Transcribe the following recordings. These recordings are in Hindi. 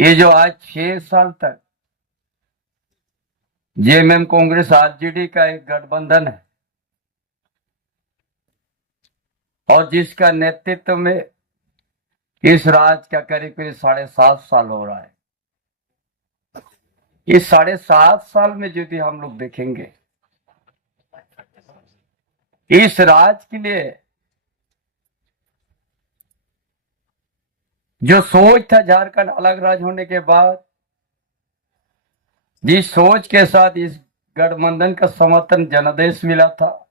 ये जो आज 6 साल तक जेएमएम कांग्रेस आरजेडी का एक गठबंधन है और जिसका नेतृत्व में इस राज्य का करीब करीब 7.5 साल हो रहा है। इस 7.5 साल में यदि हम लोग देखेंगे इस राज्य के लिए जो सोच था झारखंड अलग राज्य होने के बाद, जिस सोच के साथ इस गठबंधन का समर्थन जनादेश मिला था,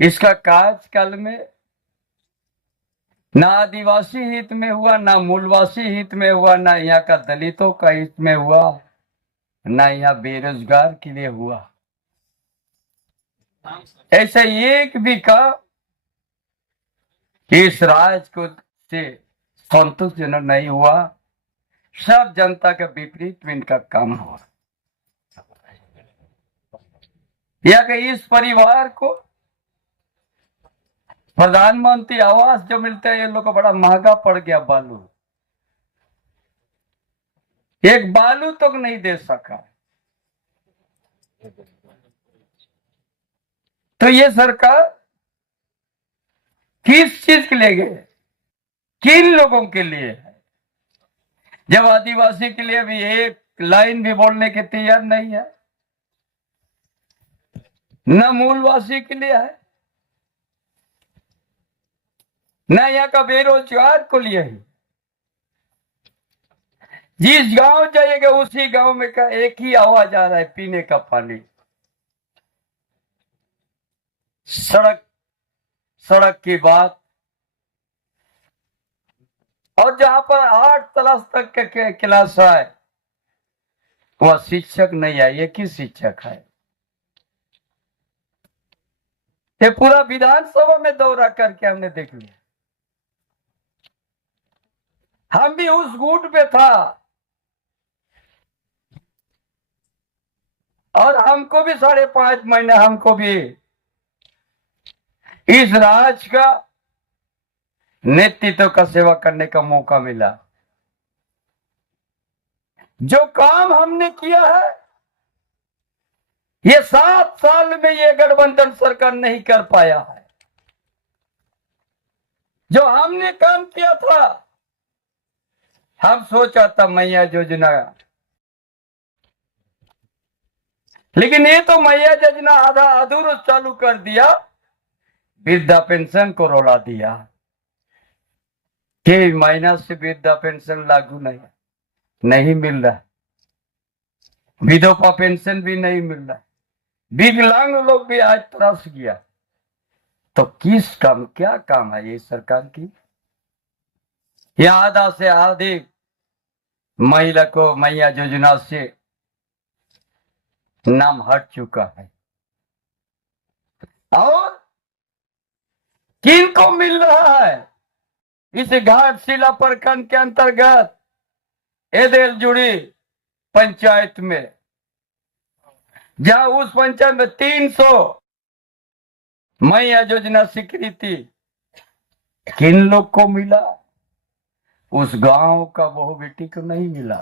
इसका कार्यकाल में ना आदिवासी हित में हुआ, ना मूलवासी हित में हुआ, ना यहाँ का दलितों का हित में हुआ, ना यहाँ बेरोजगार के लिए हुआ। ऐसा एक भी काम इस राज्य को से संतोषजनक नहीं हुआ। सब जनता के विपरीत में इनका काम हुआ। या कि इस परिवार को प्रधानमंत्री आवास जो मिलते हैं, ये लोग को बड़ा महंगा पड़ गया। बालू, एक बालू तक तो नहीं दे सका। तो ये सरकार किस चीज के लिए गए, किन लोगों के लिए है? जब आदिवासी के लिए भी एक लाइन भी बोलने के तैयार नहीं है, न मूलवासी के लिए है, न यहाँ का बेरोजगार को लिए है। जिस गांव जाइएगा उसी गांव में का एक ही आवाज आ रहा है, पीने का पानी। सड़क की बात, और जहां पर 8 क्लास तक के क्लास है वह शिक्षक नहीं है, एक ही शिक्षक है। ये पूरा विधानसभा में दौरा करके हमने देख लिया। हम भी उस गुट पे था और हमको भी 5.5 महीने हमको भी इस राज्य का नेतृत्व का सेवा करने का मौका मिला। जो काम हमने किया है ये 7 साल में ये गठबंधन सरकार नहीं कर पाया है। जो हमने काम किया था, हम सोचा था मैया योजना, लेकिन ये तो मैया योजना आधा अधूरा चालू कर दिया, वृद्धा पेंशन को रोला दिया। 6 महीना से वृद्धा पेंशन लागू नहीं मिल रहा, विधवा पेंशन भी नहीं मिल रहा, विकलांग लोग भी आज तरस गया। तो किस काम, क्या काम है ये सरकार की? यह आधा से अधिक महिला को मैया योजना से नाम हट चुका है। और किनको मिल रहा है? इस घाटशिला प्रखंड के अंतर्गत एदेल जुड़ी पंचायत में, जहां उस पंचायत में 300 मैया योजना स्वीकृति किन लोग को मिला? उस गांव का बहु बेटी को नहीं मिला,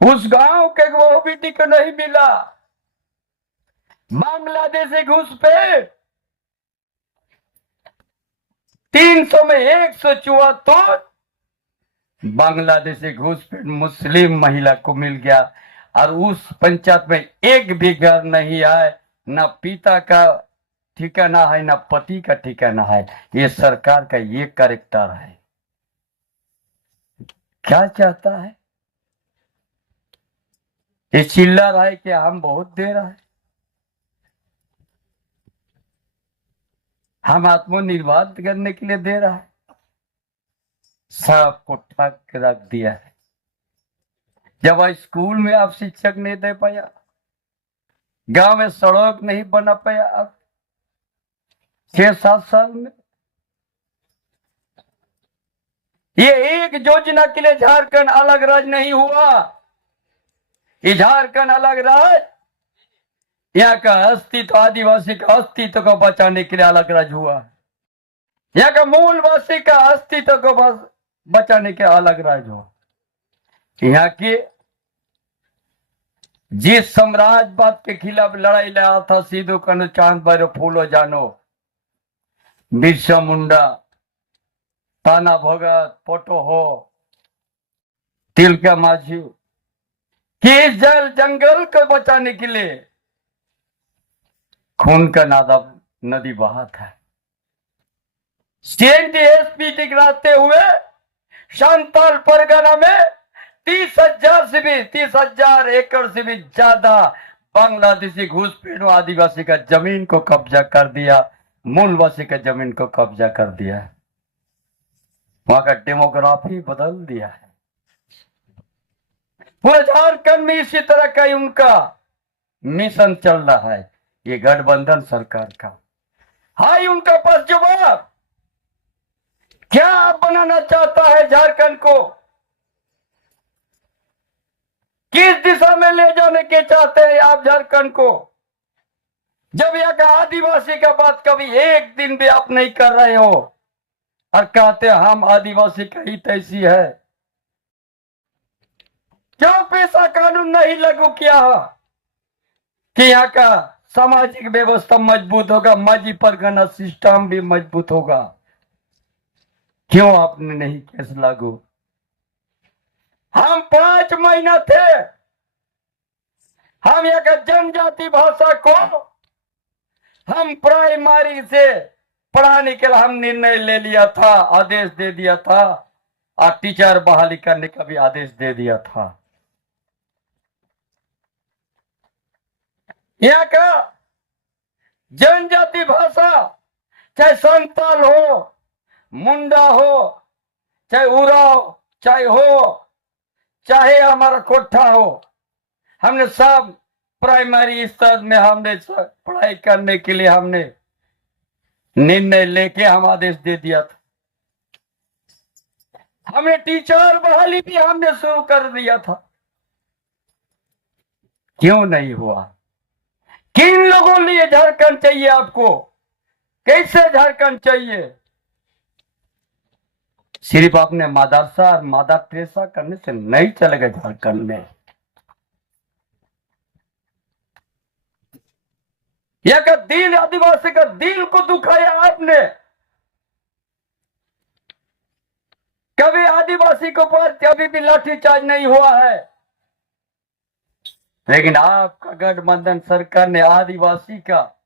उस गांव के बहु बेटी को नहीं मिला। बांग्लादेशी घुसपैठ 300 में 174 बांग्लादेशी घुसपैठ मुस्लिम महिला को मिल गया। और उस पंचायत में एक भी घर नहीं है, ना पिता का ठिकाना है, ना पति का ठिकाना है। ये सरकार का ये कैरेक्टर है। क्या चाहता है? ये चिल्ला रहा है कि हम बहुत दे रहा है, हम आत्मनिर्भर करने के लिए दे रहा है। सबको ठग के रख दिया है। जब स्कूल में आप शिक्षक नहीं दे पाया, गांव में सड़क नहीं बना पाया, अब 6-7 साल में ये एक योजना के लिए झारखंड अलग राज्य नहीं हुआ। ये झारखंड अलग राज्य यहाँ का अस्तित्व, आदिवासी का अस्तित्व को बचाने के लिए अलग राज्य हुआ। यहाँ का मूलवासी का अस्तित्व को बचाने के अलग राज हो। यहाँ की जिस साम्राज्यवाद के खिलाफ लड़ाई लड़ा था, सिद्धू कान्हू, चांद भैरव, फूलो जानो, बिरसा मुंडा, ताना भगत, पोटो हो, तिलका माझी, कि इस जल जंगल को बचाने के लिए खून का नदी बहा था। CNTSP टिकराते हुए संताल परगना में 30,000 एकड़ से भी ज्यादा बांग्लादेशी घुसपैठों आदिवासी का जमीन को कब्जा कर दिया, मूलवासी का जमीन को कब्जा कर दिया। वहां का डेमोग्राफी बदल दिया है। पूरे झारखंड में इसी तरह का उनका मिशन चल रहा है, ये गठबंधन सरकार का। हाय उनका पास जवाब क्या बनाना चाहता है झारखंड को, किस दिशा में ले जाने के चाहते हैं आप झारखंड को? जब यहाँ का आदिवासी का बात कभी एक दिन भी आप नहीं कर रहे हो और कहते हम आदिवासी का हित ऐसी है। क्यों पेशा कानून नहीं लागू किया कि यहाँ का सामाजिक व्यवस्था मजबूत होगा, माझी परगना सिस्टम भी मजबूत होगा? क्यों आपने नहीं केस लागू? हम 5 महीना थे, हम यहाँ का जनजाति भाषा को हम प्राइमरी से पढ़ाने के लिए हम निर्णय ले लिया था, आदेश दे दिया था, और टीचर बहाली करने का भी आदेश दे दिया था। यहाँ का जनजाति भाषा, चाहे संताल हो, मुंडा हो, चाहे उराव चाहे हो, चाहे हमारा कोठा हो, हमने सब प्राइमरी स्तर में हमने पढ़ाई करने के लिए हमने निर्णय लेके हम आदेश दे दिया था। हमने टीचर बहाली भी हमने शुरू कर दिया था। क्यों नहीं हुआ? किन लोगों के लिए झारखंड चाहिए आपको? कैसे झारखंड चाहिए? सिर्फ अपने मदरसा और मदर टेरेसा करने से नहीं चलेगा झारखंड में। यह का दिल, आदिवासी का दिल को दुखाया आपने। कभी आदिवासी के ऊपर कभी भी लाठीचार्ज नहीं हुआ है, लेकिन आपका गठबंधन सरकार ने आदिवासी का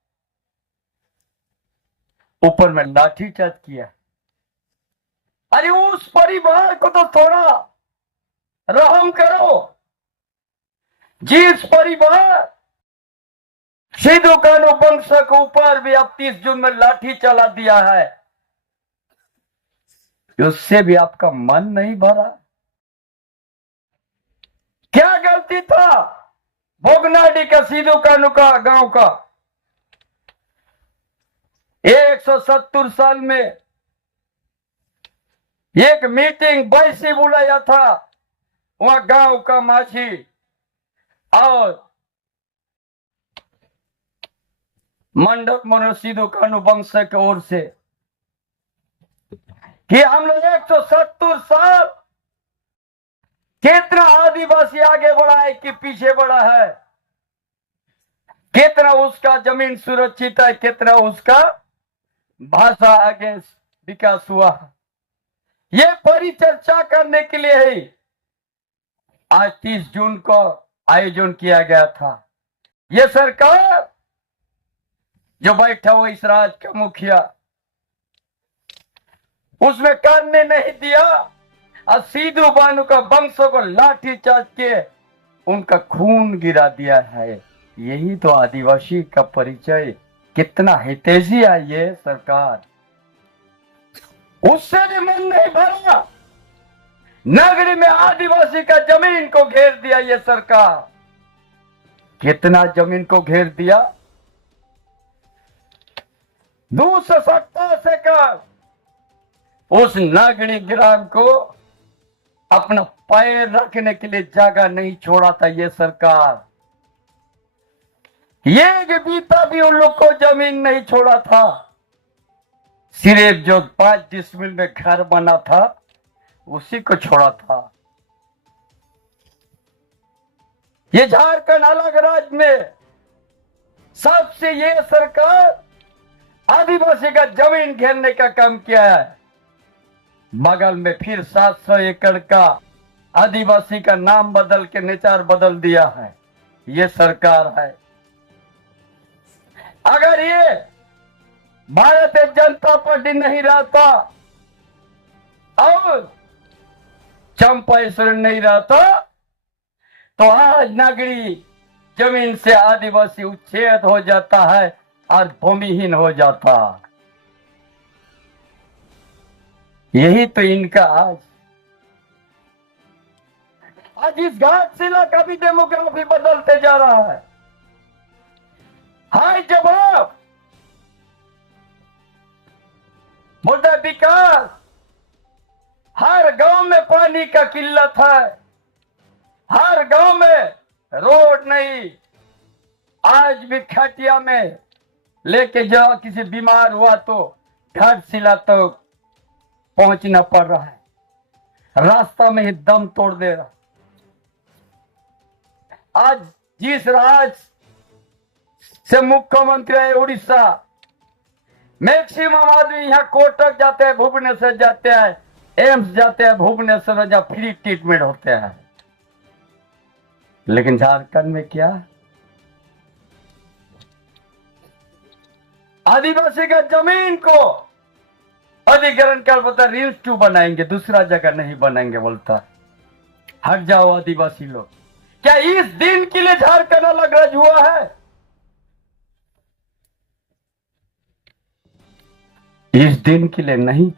ऊपर में लाठीचार्ज किया। अरे उस परिवार को तो थोड़ा रहम करो, जिस परिवार सिद्धू कान्हू वंश के ऊपर भी अब 30 जून में लाठी चला दिया है, उससे भी आपका मन नहीं भरा? क्या गलती था भोगनाडी का, सिद्धू कान्हू का गांव का? 170 साल में एक मीटिंग बैसी बुलाया था, वहां गांव का माझी और मंडप मनो सिद्धू कान्हू वंश की ओर से कि हम लोग 170 साल कितना आदिवासी आगे बढ़ा है कि पीछे बढ़ा है, कितना उसका जमीन सुरक्षित है, कितना उसका भाषा आगे विकास हुआ। ये परिचर्चा करने के लिए ही आज 30 जून को आयोजन किया गया था। ये सरकार जो बैठा हुआ इस राज्य का मुखिया, उसमें करने नहीं दिया और सिद्धू कान्हू का वंशों को लाठी चार्ज के उनका खून गिरा दिया है। यही तो आदिवासी का परिचय। कितना हितैषी है ये सरकार। उससे भी मन नहीं भरा। नगरी में आदिवासी का जमीन को घेर दिया ये सरकार। कितना जमीन को घेर दिया? 227 एकड़ उस नागरी ग्राम को अपना पैर रखने के लिए जगह नहीं छोड़ा था ये सरकार। ये बीता भी उन लोग को जमीन नहीं छोड़ा था। सिर्फ जो 5 डिसमिल में घर बना था उसी को छोड़ा था। ये झारखंड अलग राज्य में सबसे ये सरकार आदिवासी का जमीन घेरने का काम किया है। बगल में फिर 700 एकड़ का आदिवासी का नाम बदल के नेचार बदल दिया है। ये सरकार है। अगर ये भारतीय जनता पार्टी नहीं रहता और चंपाइश्वर नहीं रहता तो आज नागरी जमीन से आदिवासी उच्छेद हो जाता है और भूमिहीन हो जाता। यही तो इनका आज इस घाटशिला का भी डेमोग्राफी बदलते जा रहा है। हाय जवाब बोलता है विकास। हर गांव में पानी का किल्लत है, हर गांव में रोड नहीं। आज भी खटिया में लेके जाओ, किसी बीमार हुआ तो घाटशिला तो पहुंचना पड़ रहा है, रास्ता में ही दम तोड़ दे रहा। आज जिस राज्य से मुख्यमंत्री है उड़ीसा, मैक्सिमम आदमी यहाँ कोटक जाते हैं, भुवनेश्वर जाते हैं, एम्स जाते हैं, भुवनेश्वर जहाँ फ्री ट्रीटमेंट होते हैं। लेकिन झारखंड में क्या, आदिवासी का जमीन को अधिग्रहण कर बोलता रील्स 2 बनाएंगे, दूसरा जगह नहीं बनाएंगे। बोलता हट जाओ आदिवासी लोग। क्या इस दिन के लिए झारखंड अलग राज्य हुआ है? इस दिन के लिए नहीं।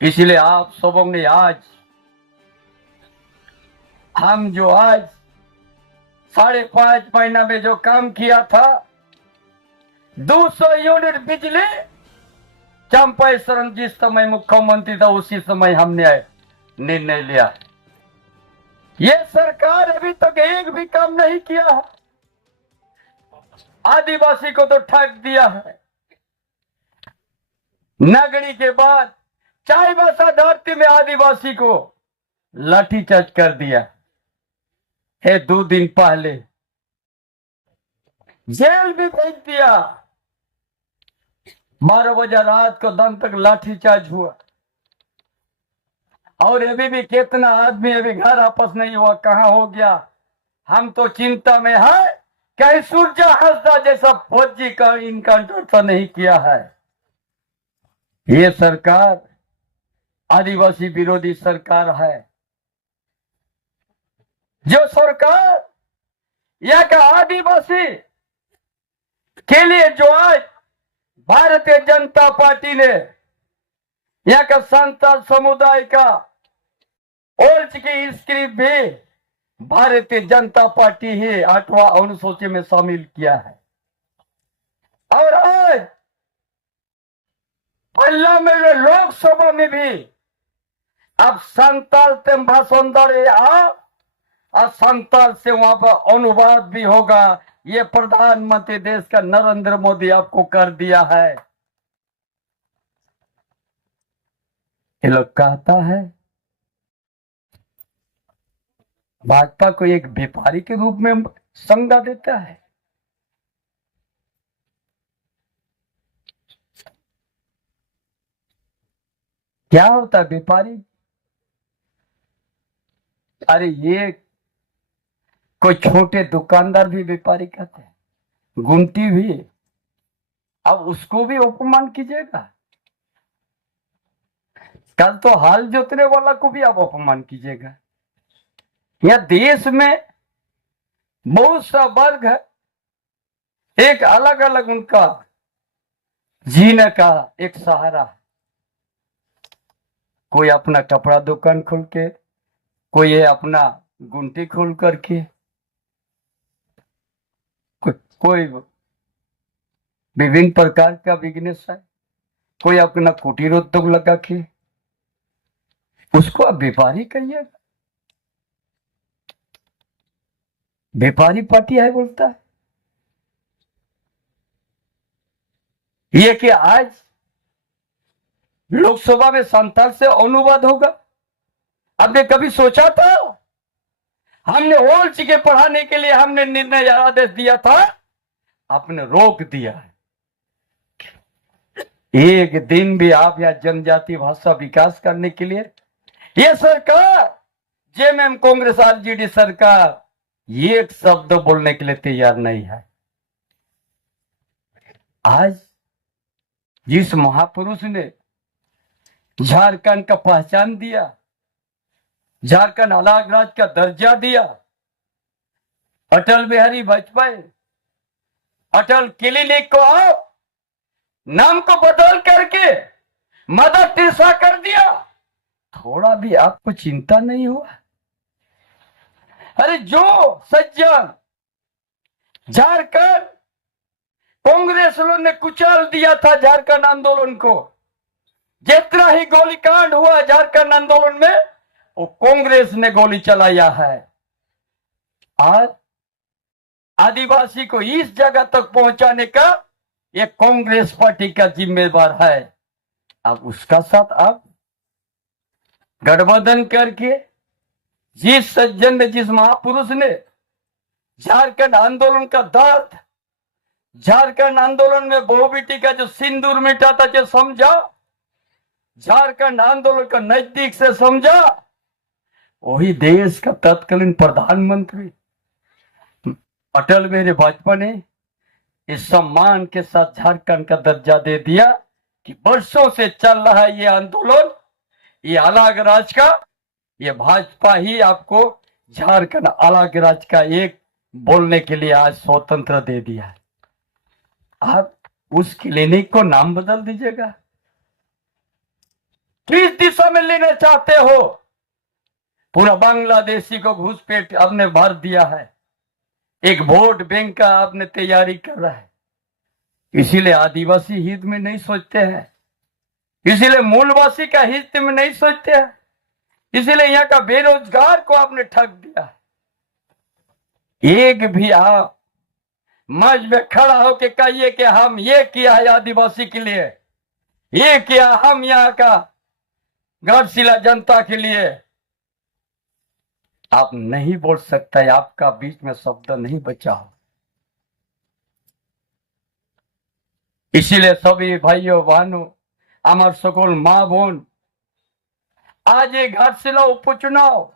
इसलिए आप सबों ने आज हम जो आज 5.5 महीना में जो काम किया था, 200 यूनिट बिजली चंपाइश्वरम जिस समय मुख्यमंत्री था उसी समय हमने निर्णय लिया। ये सरकार अभी तक एक भी काम नहीं किया है। आदिवासी को तो ठग दिया है। नगरी के बाद चाईबासा धरती में आदिवासी को लाठीचार्ज कर दिया है। 2 दिन पहले जेल भी भेज दिया। 12 बजे रात को दम तक लाठीचार्ज हुआ। और अभी भी कितना आदमी अभी घर वापस नहीं हुआ, कहां हो गया। हम तो चिंता में है, कहीं सूर्य हंसदा जैसा फौजी का इनकाउंटर तो नहीं किया है। ये सरकार आदिवासी विरोधी सरकार है। जो सरकार यह का आदिवासी के लिए जो आज भारतीय जनता पार्टी ने यह का संताल समुदाय का ओल्च की स्क्रिप्ट भी भारतीय जनता पार्टी ही 8वां अनुसूची में शामिल किया है। और आज पार्लियामेंट में लोकसभा में भी अब संताल भाषण और संताल से वहां पर अनुवाद भी होगा। ये प्रधानमंत्री देश का नरेंद्र मोदी आपको कर दिया है। ये लोग कहता है भाजपा को एक व्यापारी के रूप में संज्ञा देता है। क्या होता है व्यापारी? अरे ये कोई छोटे दुकानदार भी व्यापारी कहते हैं, गुमटी भी। अब उसको भी अपमान कीजिएगा। कल तो हाल जोतने वाला को भी आप अपमान कीजिएगा। यह देश में बहुत सा वर्ग है, एक अलग अलग उनका जीने का एक सहारा है। कोई अपना कपड़ा दुकान खोल के, कोई अपना गुंटी खोल करके, कोई विभिन्न प्रकार का बिजनेस है, कोई अपना कुटीर उद्योग लगा के, उसको आप व्यापारी कहिएगा। व्यापारी पार्टी है बोलता है। ये कि आज लोकसभा में संताल से अनुवाद होगा? आपने कभी सोचा था? हमने होल के पढ़ाने के लिए हमने निर्णय आदेश दिया था, आपने रोक दिया है। एक दिन भी आप या जनजाति भाषा विकास करने के लिए ये सरकार, जेएमएम कांग्रेस आरजेडी सरकार, एक शब्द बोलने के लिए तैयार नहीं है। आज जिस महापुरुष ने झारखंड का पहचान दिया, झारखंड अलग राज्य का दर्जा दिया, अटल बिहारी वाजपेयी, अटल क्लिनिक को आप नाम को बदल करके मदर टेरेसा कर दिया, थोड़ा भी आपको चिंता नहीं हुआ? अरे जो सज्जन झारखंड कांग्रेस ने कुचल दिया था झारखंड आंदोलन को, जितना ही गोलीकांड हुआ झारखंड आंदोलन में, वो कांग्रेस ने गोली चलाया है। आज आदिवासी को इस जगह तक पहुंचाने का ये कांग्रेस पार्टी का जिम्मेवार है। अब उसका साथ आप गठबंधन करके जिस सज्जन ने, जिस महापुरुष ने झारखंड आंदोलन का दर्द, झारखंड आंदोलन में बहू बेटी का जो सिंदूर मिटा था, जो समझा, झारखंड आंदोलन का नजदीक से समझा, वही देश का तत्कालीन प्रधानमंत्री अटल बिहारी वाजपेयी ने इस सम्मान के साथ झारखंड का दर्जा दे दिया कि वर्षों से चल रहा है ये आंदोलन, ये अलग राज्य का, ये भाजपा ही आपको झारखंड अलग राज्य का एक बोलने के लिए आज स्वतंत्र दे दिया है। आप उस क्लिनिक को नाम बदल दीजिएगा? किस दिशा में लेना चाहते हो? पूरा बांग्लादेशी को घुसपैठ आपने भर दिया है, एक वोट बैंक का आपने तैयारी कर रहा है। इसीलिए आदिवासी हित में नहीं सोचते हैं, इसीलिए मूलवासी का हित में नहीं सोचते हैं, इसीलिए यहाँ का बेरोजगार को आपने ठग दिया। एक भी आप मंच में खड़ा होकर कहिए कि हम ये किया है आदिवासी के लिए, ये किया हम यहाँ का घाटशिला जनता के लिए, आप नहीं बोल सकता है। आपका बीच में शब्द नहीं बचा हो। इसीलिए सभी भाइयों बहनों, अमर सकल मां बोन, आज ये घाटशिला उपचुनाव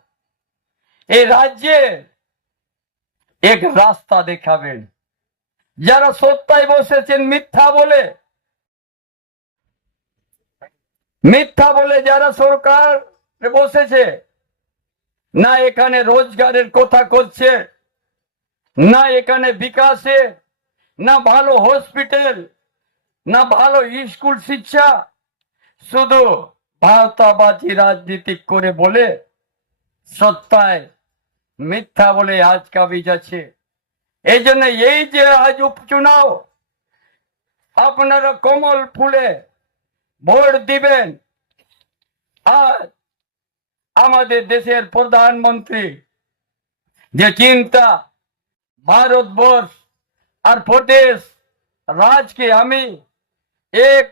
ये राज्य एक रास्ता देखाबेन। যারা সত্যায় বসেছেন মিথ্যা বলে, মিথ্যা বলে যারা সরকার বসেছে, না এখানে রোজগারের কথা করছে, না এখানে বিকাশে, না ভালো হসপিটাল, না ভালো স্কুল শিক্ষা, শুধু ভাওতাবাজি রাজনীতি করে বলে, সত্যায় মিথ্যা বলে আজ কাবিজ আছে। এই জন্য এই যে আজ উপচুনাও, আপনারা কমল ফুলে ভোট দিবেন। আজ আমাদের দেশের প্রধানমন্ত্রী যে চিন্তা, ভারতবর্ষ আর প্রদেশ রাজকে আমি এক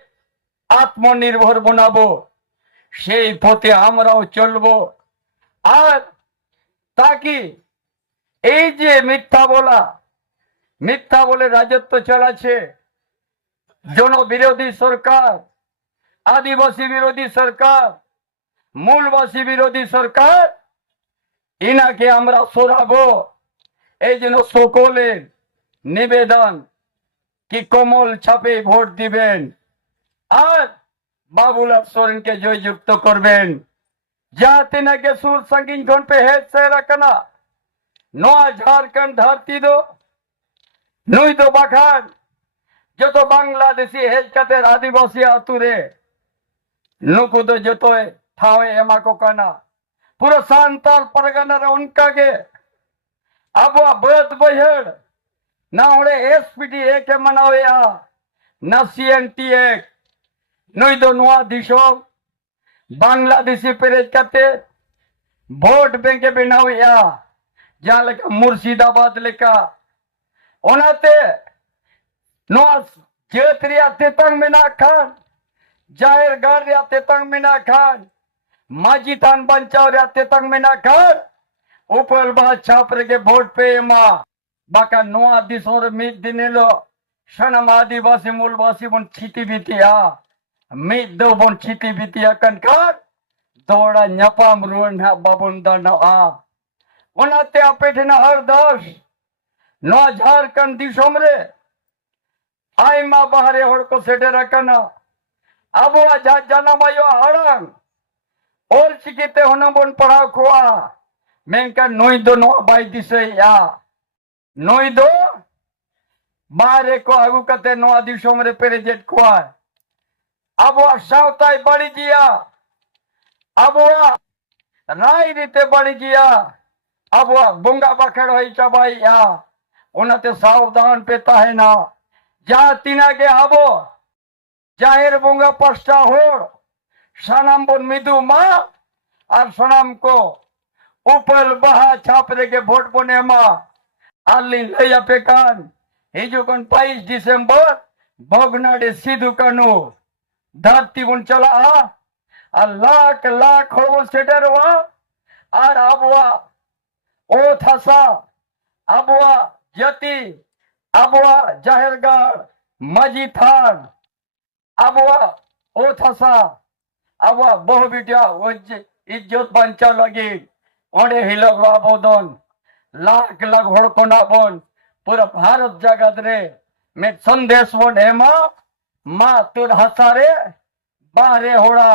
আত্মনির্ভর বানাবো, সেই পথে আমরাও চলবো। আর তাকি এই যে মিথ্যা বলা, মিথ্যা বলে রাজত্ব চালাচ্ছে জনবিরোধী সরকার, আদিবাসী বিরোধী সরকার, মূলবাসী বিরোধী সরকার, ইনাকে আমরা সরাবো। এই জন্য সকলের নিবেদন কি কমল ছাপে ভোট দিবেন আর বাবুলাল সোরেনকে জয়যুক্ত করবেন। যাতে নাকি সুর সঙ্গীন খন पे हेड से रखना नया झारखंड धरती दो नुई दो बाखान जो तो बांग्लादेशी हेज कते आदिवासी आतुरे नुकु दो जो तो ठावे एमा को कना पूरा सांताल परगना रे उनका के अब बद बहड़ ना ओड़े एसपीटी एक मनावे आ ना सीएनटी एक नुई दो नुआ दिशो बांग्लादेशी पेरेज कते वोट बैंक बनावे आ जहाँ लेका मुर्शिदाबाद लेका ओनाते नोआ जेतरिया तेतंग में ना खान जाहिर घर या तेतंग मीना खान माजी थान बंचाव या तेतंग मीना खान ऊपर बात छाप के वोट पे मा बाका नोआ दिसोर मीत दिनेलो शनम आदिवासी मूलवासी बन छिटी बितिया मीत दो बन छिटी बितिया कनकार दौड़ा न्यापाम रुन बाबुन दाना आ ओनाते अपेठना हर दस नो झारखंड दिसोम रे आई मा बाहरे होड़ को सेटे रखना अब वो जाना मायो हड़ंग और चिकिते होना बन पढ़ा खुआ मेंका नोई दो नो बाई दिसे या नोई दो बाहरे को आगु कते नो दिसोम रे पेरेजेट खुआ अब वो सावताई बड़ी जिया अब वो राय रीते बड़ी जिया अब वो बुंगा बखड़ होई चबाई या उनते सावधान पेता है ना जा तीना के आबो जाहिर बुंगा पस्ता होड़ सनम बुन मिदु मा और सनम को ऊपर बहा छापरे के वोट बने मा आली लया पेकान हिजुकन 22 दिसंबर भगनाडे सिधु कनु धरती बुन चला आ लाख लाख होड़ सेटर वा और अबवा ओ थसा अबवा जति अबवा जाहिरगढ़ मजी थान अबवा ओ थसा अबवा बहु बिटिया इज्जत बंचा लगी ओडे हिलग बाबोदन लाख लाख होड़कोना बन पूरा भारत जगत रे में संदेश बन हेमा मा तुर हसारे बाहरे होड़ा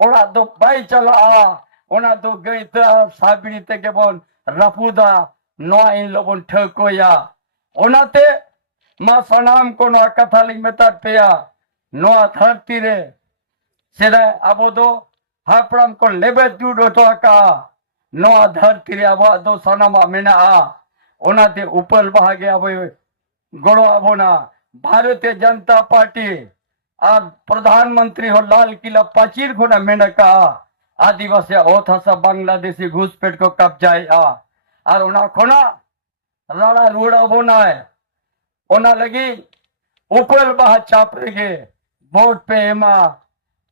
ओड़ा दो बाई चला आ ओना दो गई त साबिनी ते के बन रफुदा नोआ इन लोगन ठकोया ओनाते मा सनाम को नो कथालिक मेतात पेया नोआ धरती रे सेदा अबो दो हापड़म को लेबे दूडो तो का नोआ धरती रे अबो दो सनामा मेना आ ओनाते ऊपर भागे अबो गोड़ो अबो ना भारतीय जनता पार्टी आ प्रधानमंत्री हो लाल किला पचीर खुना मेनका आदिवासी ओथासा बांग्लादेशी घुसपेट को कब्जाए आ और उना खोना राड़ा रूड़ा बोनाए ओना लगी ऊपर बाहर छाप रहे वोट पे एमा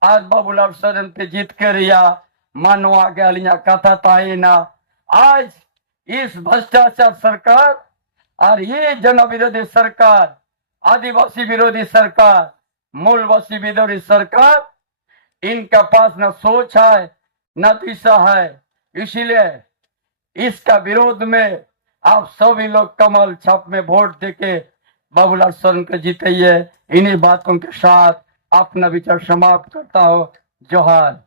आज बाबूलाल सरन पे जीत के रिया मानो आगे अलिया कथा ताई ना आज इस भ्रष्टाचार सरकार और ये जन विरोधी सरकार आदिवासी विरोधी सरकार मूलवासी विरोधी सरकार इनका पास न सोच है न दिशा है इसीलिए इसका विरोध में आप सभी लोग कमल छाप में वोट देके बाबूलाल सरन को जीतिए। इन्हीं बातों के साथ अपना विचार समाप्त करता हूँ। जोहार।